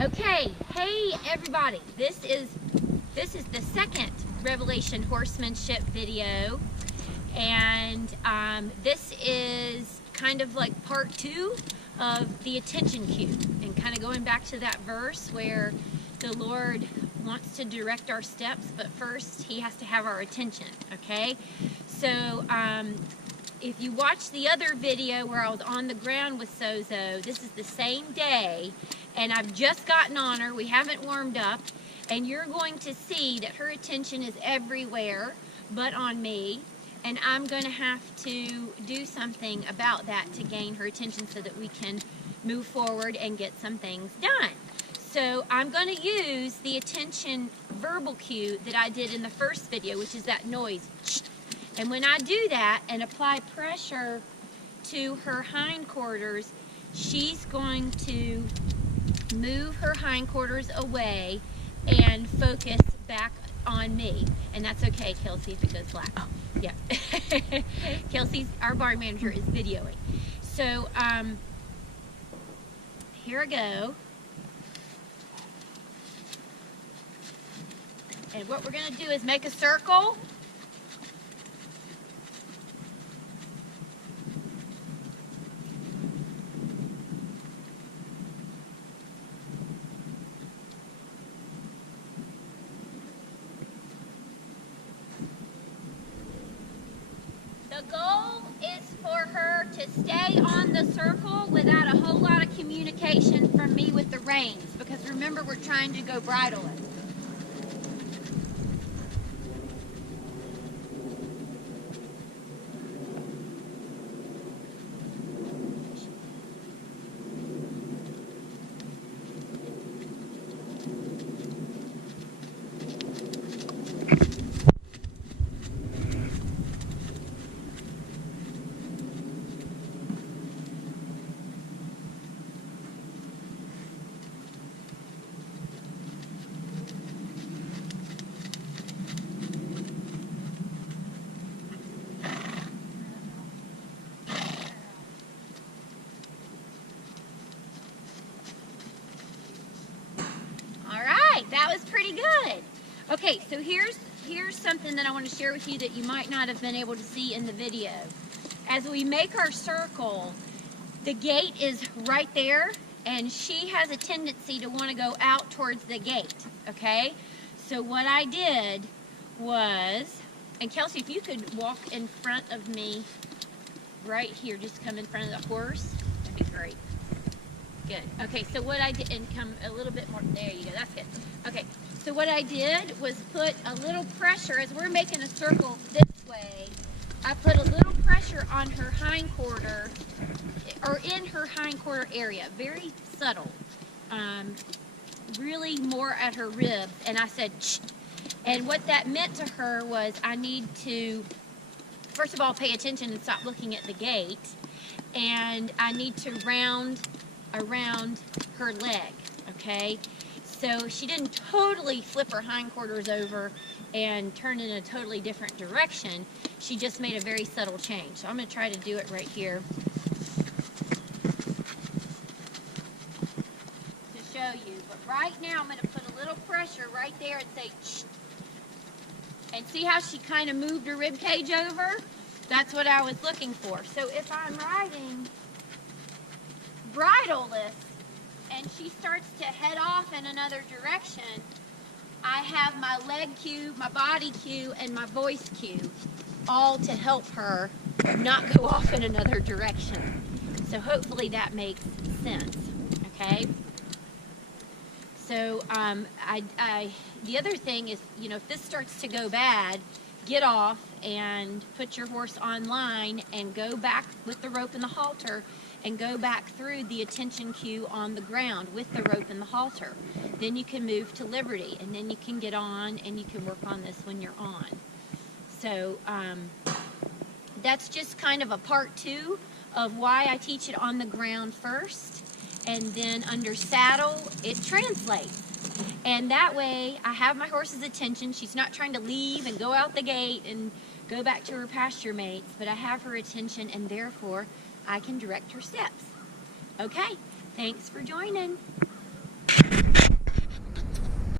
Okay, hey everybody, this is the second Revelation-Horsemanship video, and this is kind of like part 2 of the attention cue, and kind of going back to that verse where the Lord wants to direct our steps, but first He has to have our attention, okay? So if you watch the other video where I was on the ground with Sozo, this is the same day, and I've just gotten on her. We haven't warmed up, and you're going to see that her attention is everywhere but on me, and I'm going to have to do something about that to gain her attention so that we can move forward and get some things done. So I'm going to use the attention verbal cue that I did in the first video, which is that noise. And when I do that and apply pressure to her hindquarters, she's going to move her hindquarters away and focus back on me. And that's okay, Kelsey, if it goes black. Oh. Yeah. Kelsey's, our barn manager, is videoing. So, here I go. And what we're going to do is make a circle. The goal is for her to stay on the circle without a whole lot of communication from me with the reins, because remember, we're trying to go bridleless. That was pretty good. Okay, so here's something that I want to share with you that you might not have been able to see in the video. As we make our circle, the gate is right there, and she has a tendency to want to go out towards the gate, okay? So what I did was, and Kelsey, if you could walk in front of me right here, just come in front of the horse, that'd be great. Good. Okay, so what I did, and come a little bit more, there you go, that's good. Okay, so what I did was put a little pressure, as we're making a circle this way, I put a little pressure on her hindquarter, or in her hindquarter area, very subtle, really more at her ribs, and I said, shh. And what that meant to her was I need to, first of all, pay attention and stop looking at the gate, and I need to round around her leg, okay? So she didn't totally flip her hindquarters over and turn in a totally different direction. She just made a very subtle change. So I'm going to try to do it right here to show you. But right now I'm going to put a little pressure right there and say, shh. And see how she kind of moved her rib cage over? That's what I was looking for. So if I'm riding bridleless and she starts to head off in another direction, I have my leg cue, my body cue, and my voice cue, all to help her not go off in another direction. So hopefully that makes sense, okay? So the other thing is, you know, if this starts to go bad, get off and put your horse on line and go back with the rope and the halter and go back through the attention cue on the ground with the rope and the halter. Then you can move to liberty, and then you can get on and you can work on this when you're on. So that's just kind of a part 2 of why I teach it on the ground first, and then under saddle it translates. And that way I have my horse's attention. She's not trying to leave and go out the gate and go back to her pasture mates, but I have her attention, and therefore I can direct her steps. Okay, thanks for joining.